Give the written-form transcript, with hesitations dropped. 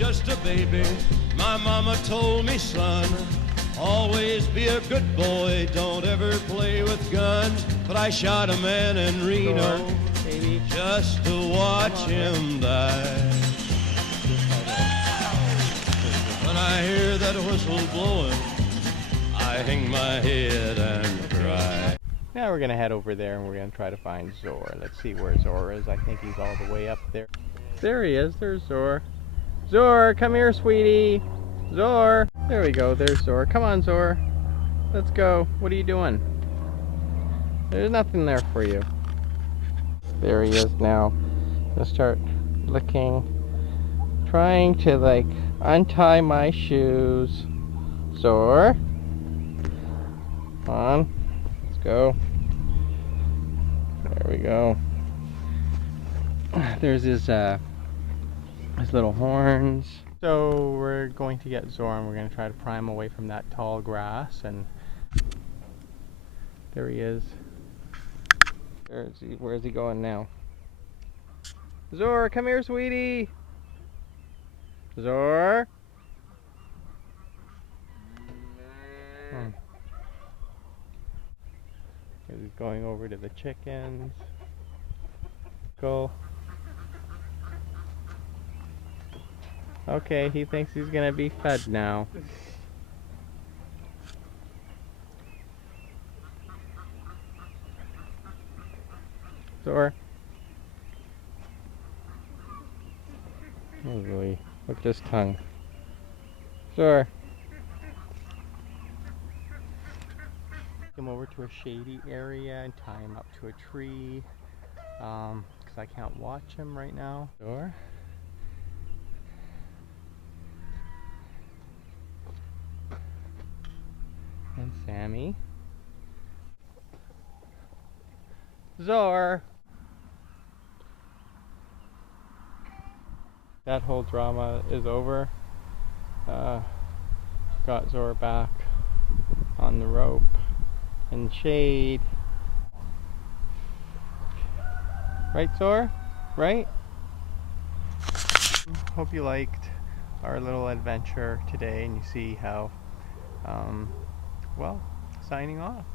just a baby, my mama told me, son, always be a good boy, don't ever play with guns. But I shot a man in Reno, baby, just to watch him die. When I hear that whistle blowing, I hang my head and cry. Now we're gonna head over there and we're gonna try to find Zhor. Let's see where Zhor is. I think he's all the way up there. There he is. There's Zhor. Zhor, come here, sweetie. Zhor. There we go. There's Zhor. Come on, Zhor. Let's go. What are you doing? There's nothing there for you. There he is now. Let's start looking. Trying to, like, untie my shoes. Zhor. Come on. Let's go. There we go. There's his little horns. So we're going to get Zhor and we're going to try to pry him away from that tall grass. And there he is. Where is he going now? Zhor, come here, sweetie. Zhor. He's going over to the chickens. Go. Okay, he thinks he's gonna be fed now. Zhor. Oh boy, look at his tongue. Zhor. Take him over to a shady area and tie him up to a tree. Because I can't watch him right now. Zhor. And Sammy. Zhor! That whole drama is over. Got Zhor back on the rope in the shade. Right, Zhor? Right? Hope you liked our little adventure today and you see how, well, signing off.